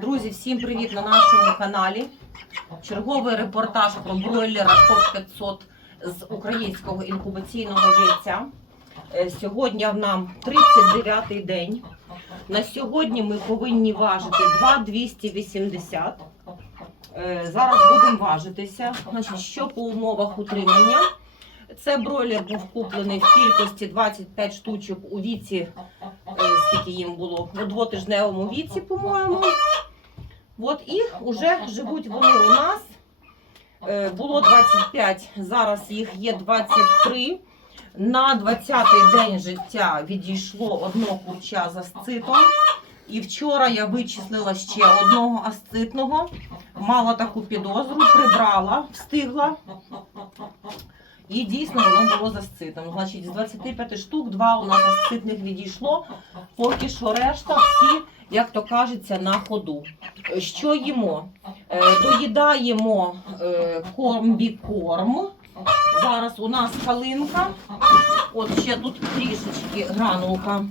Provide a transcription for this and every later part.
Друзі, всім привіт на нашому каналі. Черговий репортаж про бройлера КОП 500 з українського інкубаційного яйця. Е, Сьогодні в нам 39-й день. На сьогодні ми повинні важити 2,280. Е, Зараз будемо важитися. Значить, що по умовах утримання? Це бройлер був куплений в кількості 25 штучок у віці, е, скільки їм було, у двотижневому віці, по-моєму. От і вже живуть вони у нас. Е, Було 25, зараз їх є 23. На 20-й день життя відійшло одно курча з асцитом. І вчора я вичислила ще одного асцитного. Мала таку підозру, прибрала, встигла. І дійсно воно було з асцитом. Значить, з 25 штук два у нас асцитних відійшло. Поки що решта всі, як то кажеться, на ходу. Що їмо? Е, Доїдаємо е, комбікорм. Зараз у нас калинка. От ще тут трішечки гранулка.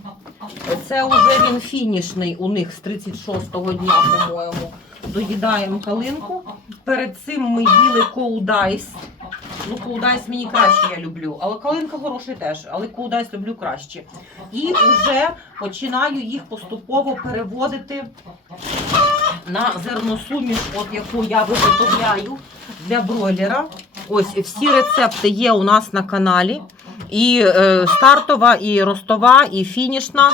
Це вже він фінішний у них з 36-го дня, по-моєму. Доїдаємо калинку. Перед цим ми їли коудайс. Ну, коудайс мені краще я люблю. Але калинка хороший теж, але коудайс люблю краще. І вже починаю їх поступово переводити на зерносуміш, от яку я виготовляю для бройлера. Ось всі рецепти є у нас на каналі. І е, стартова, і ростова, і фінішна.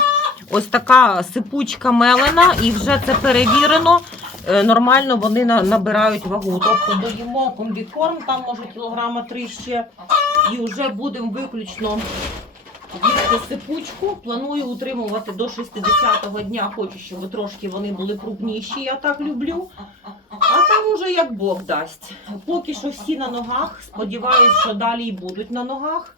Ось така сипучка мелена, і вже це перевірено. Е, Нормально вони на- набирають вагу. Тобто доїмо комбікорм, там може кілограма три ще. І вже будемо виключно їсти сипучку. Планую утримувати до 60-го дня. Хочу, щоб трошки вони були крупніші, я так люблю. А там уже як Бог дасть. Поки що всі на ногах. Сподіваюсь, що далі і будуть на ногах.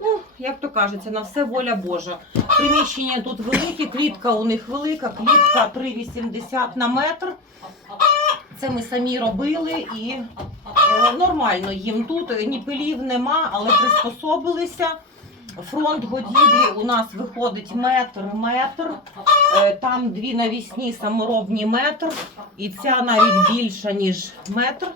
Ну, як то кажеться, на все воля Божа. Приміщення тут велике, клітка у них велика, клітка 3,80 на метр. Це ми самі робили і е, нормально їм тут. Ні пилів нема, але приспособилися. Фронт годівлі у нас виходить метр, метр. Е, Там дві навісні саморобні метр, і ця навіть більша, ніж метр.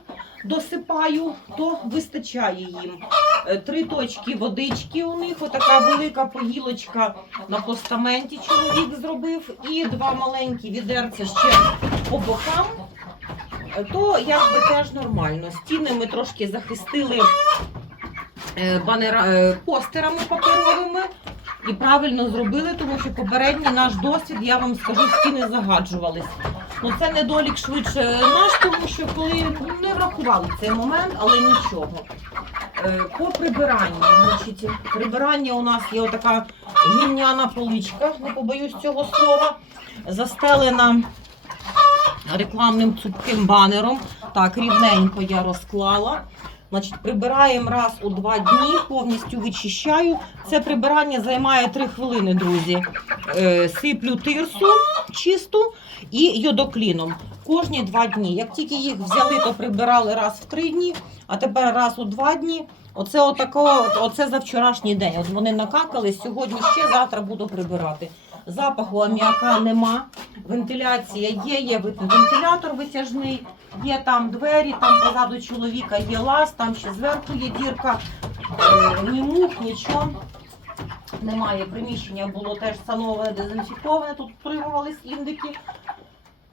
Досипаю, то вистачає їм. Е, Три точки водички у них, отака велика поїлочка на постаменті чоловік зробив, і два маленькі відерця ще по бокам. Е, То якби теж нормально. Стіни ми трошки захистили е, банера, постерами паперовими. І правильно зробили, тому що попередній наш досвід, я вам скажу, стіни загаджувались. Ну це недолік швидше наш, тому що коли ну, не врахували цей момент, але нічого. Е, По прибиранню, значить, прибирання у нас є отака гімняна поличка, не побоюсь цього слова, застелена рекламним цупким банером. Так, рівненько я розклала. Значить, прибираємо раз у два дні, повністю вичищаю. Це прибирання займає три хвилини, друзі. Е, сиплю тирсу чисту і йодокліном. Кожні два дні. Як тільки їх взяли, то прибирали раз в три дні, а тепер раз у два дні. Оце отако, оце за вчорашній день. От вони накакали, сьогодні ще, завтра буду прибирати. Запаху аміака нема, вентиляція є, є вентилятор витяжний, є там двері, там позаду чоловіка є лаз, там ще зверху є дірка, Е, ні мух, нічого. Немає приміщення, було теж санове, дезінфіковане, тут утримувались індики.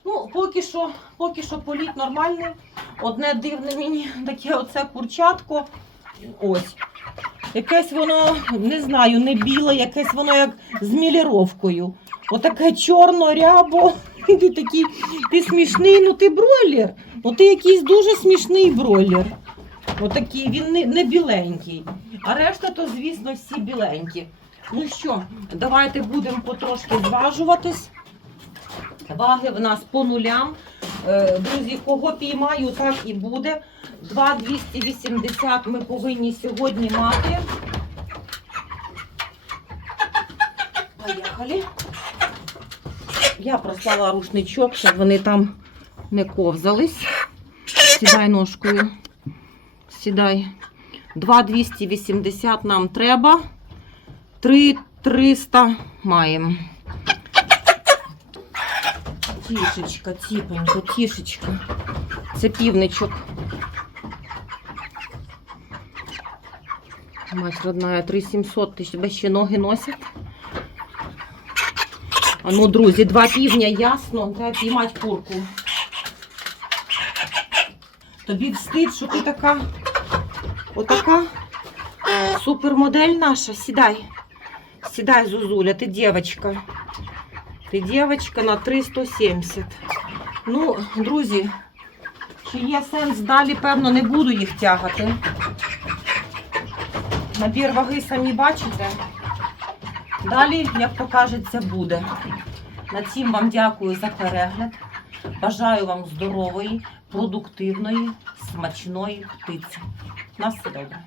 Ну, поки що, поки що політ нормальний. Одне дивне мені таке оце курчатко. Ось. Якесь воно, не знаю, не біле, якесь воно як з міліровкою. Отаке чорно-рябо. Ти такий, ти смішний, ну ти бройлер. Ну ти якийсь дуже смішний бройлер. Отакий, він не, не біленький. А решта, то, звісно, всі біленькі. Ну що, давайте будемо потрошки зважуватись. Ваги в нас по нулям. Е, Друзі, кого піймаю, так і буде. 2,280 ми повинні сьогодні мати. Поїхали. Я прослала рушничок, щоб вони там не ковзались. Сідай ножкою. Сідай. 2,280 нам треба. 3,300 маємо. Тішечка, тіпонька, тішечка. Це півничок. Мать родная, 3700, ти тебе ще ноги носять. А ну, друзі, два півня, ясно, треба піймати курку. Тобі встид, що ти така, отака супермодель наша. Сідай. Сідай, Зузуля, ти дівчинка. Дівчинка на 370. Ну, друзі, чи є сенс далі, певно, не буду їх тягати. Набір ваги самі бачите. Далі, як то кажеться, буде. На цім вам дякую за перегляд. Бажаю вам здорової, продуктивної, смачної птиці. На все добре.